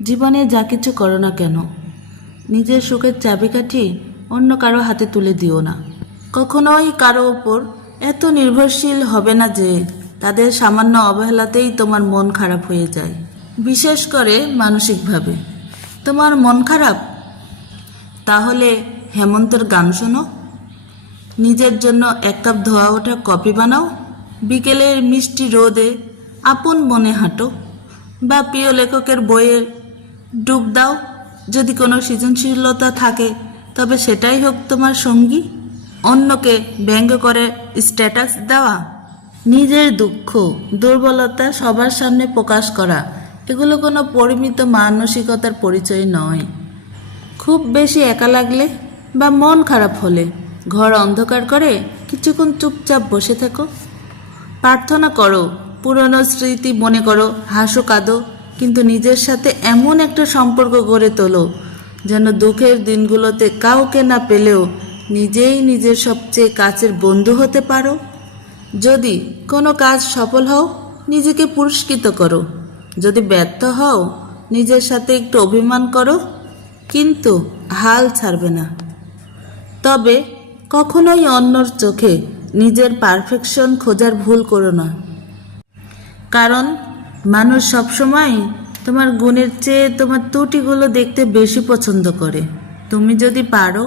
জীবনে যা কিছু করো না কেন, নিজের সুখের চাবিকাঠি অন্য কারো হাতে তুলে দিও না। কখনোই কারো ওপর এত নির্ভরশীল হবে না যে তাদের সামান্য অবহেলাতেই তোমার মন খারাপ হয়ে যায়, বিশেষ করে মানসিকভাবে। তোমার মন খারাপ? তাহলে হেমন্তের গান শোনো, নিজের জন্য এক কাপ ধোয়া ওঠা কফি বানাও, বিকেলের মিষ্টি রোদে আপন মনে হাঁটো, বা প্রিয় লেখকের বইয়ে ডুব দাও। যদি কোনো সৃজনশীলতা থাকে তবে সেটাই হোক তোমার সঙ্গী। অন্যকে ব্যঙ্গ করে স্ট্যাটাস দেওয়া, নিজের দুঃখ দুর্বলতা সবার সামনে প্রকাশ করা, এগুলো কোনো পরিমিত মানসিকতার পরিচয় নয়। খুব বেশি একা লাগলে বা মন খারাপ হলে ঘর অন্ধকার করে কিছুক্ষণ চুপচাপ বসে থেকো, প্রার্থনা করো, পুরনো স্মৃতি মনে করো, হাসো কাঁদো, কিন্তু নিজের সাথে এমন একটা সম্পর্ক গড়ে তোলো যেন দুঃখের দিনগুলোতে কাউকে না পেলেও নিজেই নিজের সবচেয়ে কাছের বন্ধু হতে পারো। যদি কোনো কাজ সফল হও, নিজেকে পুরস্কৃত করো। যদি ব্যর্থ হও, নিজের সাথে একটু অভিমান করো, কিন্তু হাল ছাড়বে না। তবে কখনোই অন্যর চোখে নিজের পারফেকশন খোঁজার ভুল করো না, কারণ মানুষ সবসময় তোমার গুণের চেয়ে তোমার ত্রুটিগুলো দেখতে বেশি পছন্দ করে। তুমি যদি পারো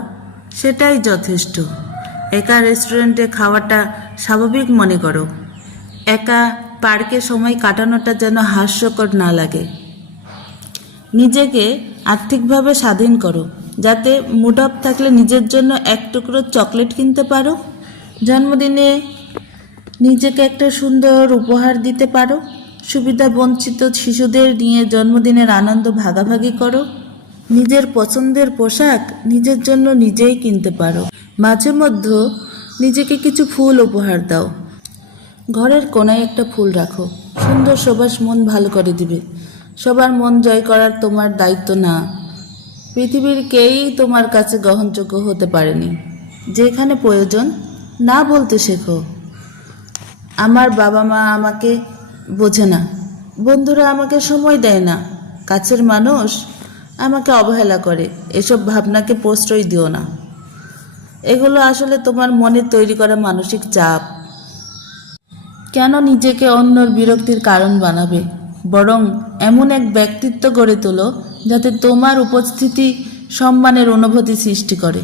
সেটাই যথেষ্ট। একা রেস্টুরেন্টে খাওয়াটা স্বাভাবিক মনে করো, একা পার্কে সময় কাটানোটা যেন হাস্যকর না লাগে। নিজেকে আর্থিকভাবে স্বাধীন করো, যাতে মুড অফ থাকলে নিজের জন্য এক টুকরো চকলেট কিনতে পারো। জন্মদিনে নিজেকে একটা সুন্দর উপহার দিতে পারো। সুবিধা বঞ্চিত শিশুদের নিয়ে জন্মদিনের আনন্দ ভাগাভাগি করো। নিজের পছন্দের পোশাক নিজের জন্য নিজেই কিনতে পারো। মাঝে মধ্যে নিজেকে কিছু ফুল উপহার দাও। ঘরের কোনায় একটা ফুল রাখো, সুন্দর সুবাস মন ভালো করে দিবে। সবার মন জয় করার তোমার দায়িত্ব না। পৃথিবীর কেউই তোমার কাছে গ্রহণযোগ্য হতে পারেনি। যেখানে প্রয়োজন না বলতে শেখো। আমার বাবা মা আমাকে বোঝে না, বন্ধুরা আমাকে সময় দেয় না, কাছের মানুষ আমাকে অবহেলা করে, এসব ভাবনাকে প্রশ্রয় দিও না। এগুলো আসলে তোমার মনে তৈরি করা মানসিক চাপ। কেন নিজেকে অন্যর বিরক্তির কারণ বানাবে? বরং এমন এক ব্যক্তিত্ব গড়ে তোলো যাতে তোমার উপস্থিতি সম্মানের অনুভূতি সৃষ্টি করে।